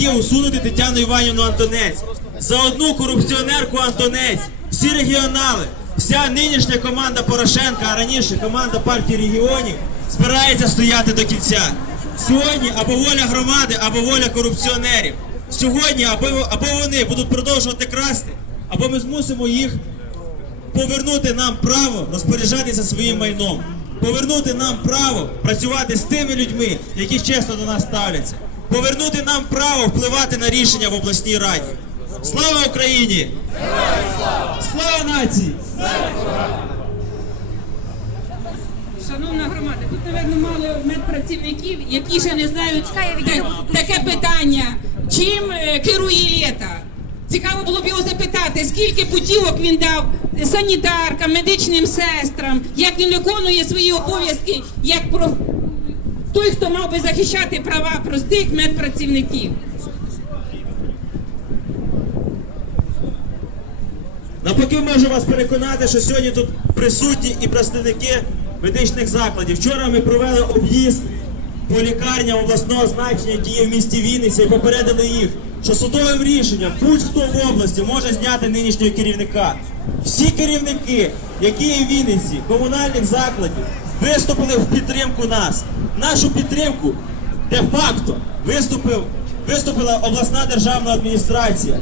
працівників усунути Тетяну Іванівну Антонець. За одну корупціонерку Антонець, всі регіонали, вся нинішня команда Порошенка, а раніше команда партії регіонів, збирається стояти до кінця. Сьогодні або воля громади, або воля корупціонерів. Сьогодні або, або вони будуть продовжувати красти, або ми змусимо їх повернути нам право розпоряджатися своїм майном, повернути нам право працювати з тими людьми, які чесно до нас ставляться, повернути нам право впливати на рішення в обласній раді. Слава Україні! Слава нації! Шановна громада, тут, напевно, мало медпрацівників, які ще не знають таке питання. Чим е, керує літа? Цікаво було б його запитати, скільки путівок він дав санітаркам, медичним сестрам, як він виконує свої обов'язки, як про той, хто мав би захищати права простих медпрацівників. Навпаки, можу вас переконати, що сьогодні тут присутні і представники медичних закладів. Вчора ми провели об'їзд по лікарням обласного значення, які є в місті Вінниця, і попередили їх, що судовим рішенням будь-хто в області може зняти нинішнього керівника. Всі керівники, які є в Вінниці, комунальних закладів, виступили в підтримку нас. Нашу підтримку де-факто виступив, виступила обласна державна адміністрація.